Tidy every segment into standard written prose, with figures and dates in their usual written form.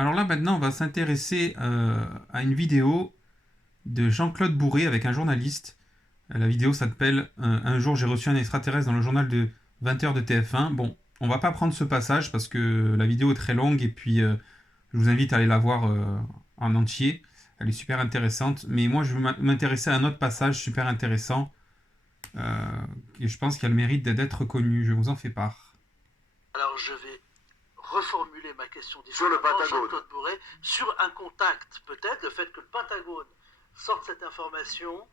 Alors là, maintenant, on va s'intéresser à une vidéo de Jean-Claude Bourré avec un journaliste. La vidéo s'appelle Un jour j'ai reçu un extraterrestre dans le journal de 20h de TF1. Bon, on va pas prendre ce passage parce que la vidéo est très longue et puis je vous invite à aller la voir en entier. Elle est super intéressante. Mais moi, je veux m'intéresser à un autre passage super intéressant et je pense qu'il a le mérite d'être connu. Je vous en fais part. Alors je vais reformuler ma question Sur le différemment, Pentagone. Jean-Claude Bourré, sur un contact, peut-être, le fait que le Pentagone sorte cette information,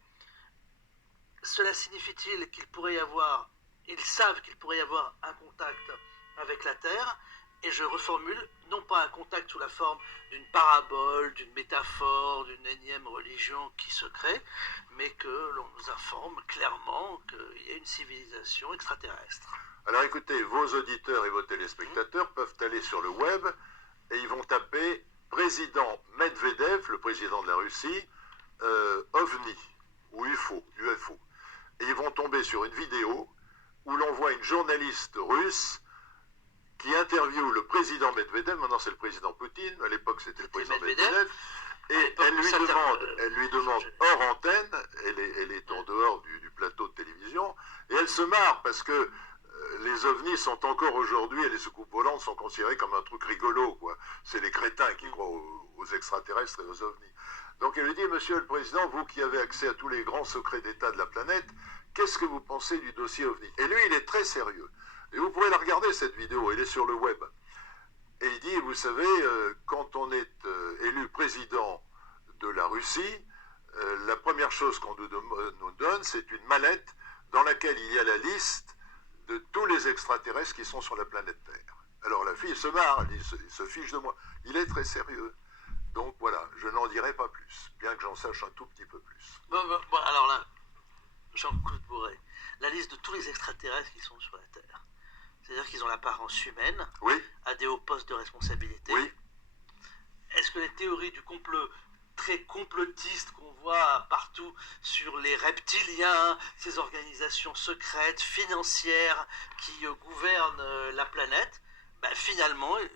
cela signifie-t-il qu'il pourrait y avoir, ils savent qu'il pourrait y avoir un contact avec la Terre, et je reformule, non pas un contact sous la forme d'une parabole, d'une métaphore, d'une énième religion qui se crée, mais que l'on nous informe clairement qu'il y a une civilisation extraterrestre. Alors écoutez, vos auditeurs et vos téléspectateurs peuvent aller sur le web et ils vont taper président Medvedev, le président de la Russie, OVNI, ou UFO. Et ils vont tomber sur une vidéo où l'on voit une journaliste russe qui interviewe le président Medvedev, maintenant c'est le président Poutine, à l'époque c'était le président Medvedev, et elle lui demande hors antenne, elle est en dehors du plateau de télévision, et elle se marre parce que les ovnis sont encore aujourd'hui, et les soucoupes volantes sont considérées comme un truc rigolo, quoi. C'est les crétins qui croient aux extraterrestres et aux ovnis. Donc elle lui dit, monsieur le président, vous qui avez accès à tous les grands secrets d'État de la planète, qu'est-ce que vous pensez du dossier ovni? Et lui, il est très sérieux. Et vous pourrez la regarder, cette vidéo, elle est sur le web. Et il dit, vous savez, quand on est élu président de la Russie, la première chose qu'on nous donne, c'est une mallette dans laquelle il y a la liste de tous les extraterrestres qui sont sur la planète Terre. Alors la fille se marre, il se fiche de moi. Il est très sérieux. Donc voilà, je n'en dirai pas plus, bien que j'en sache un tout petit peu plus. Bon, alors là, Jean-Claude Bourré, la liste de tous les extraterrestres qui sont sur la Terre. C'est-à-dire qu'ils ont l'apparence humaine, Oui, à des hauts postes de responsabilité. oui. Est-ce que les théories du complot très complotistes qu'on voit partout sur les reptiliens, ces organisations secrètes, financières qui gouvernent la planète, ben finalement, il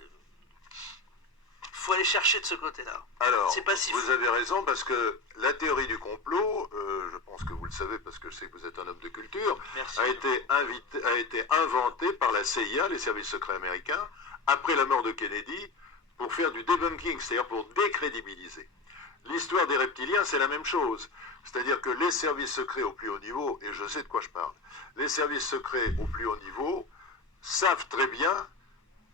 faut aller chercher de ce côté-là. Alors, C'est pas si vous fou. avez raison, parce que la théorie du complot, je pense que vous le savez parce que je sais que vous êtes un homme de culture, Merci. a été inventée par la CIA, les services secrets américains, après la mort de Kennedy, pour faire du debunking, c'est-à-dire pour décrédibiliser. L'histoire des reptiliens, c'est la même chose. C'est-à-dire que les services secrets au plus haut niveau, et je sais de quoi je parle, les services secrets au plus haut niveau savent très bien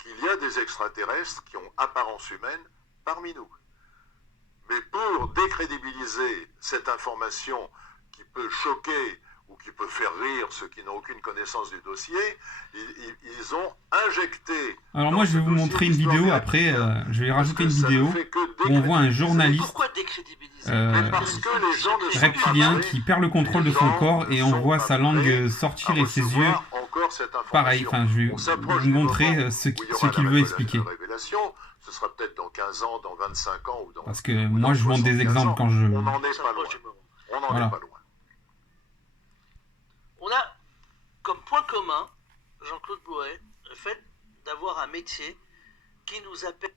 qu'il y a des extraterrestres qui ont apparence humaine parmi nous. Mais pour décrédibiliser cette information qui peut choquer ou qui peut faire rire ceux qui n'ont aucune connaissance du dossier, ils ont injecté... Alors moi, je vais vous montrer une vidéo après. Je vais rajouter une vidéo où on voit un journaliste Pourquoi décrédibiliser parce que les gens ne sont reptilien pas qui perd le contrôle de son corps et on voit sa langue sortir et ses yeux. Pareil, enfin, je vais vous montrer ce qu'il veut expliquer. Ce sera peut-être dans 15 ans, dans 25 ans ou dans... Parce que moi, je montre des exemples quand je... On n'en est pas loin. On n'en Voilà. est pas loin. On a comme point commun, Jean-Claude Bourré, le fait d'avoir un métier qui nous appelle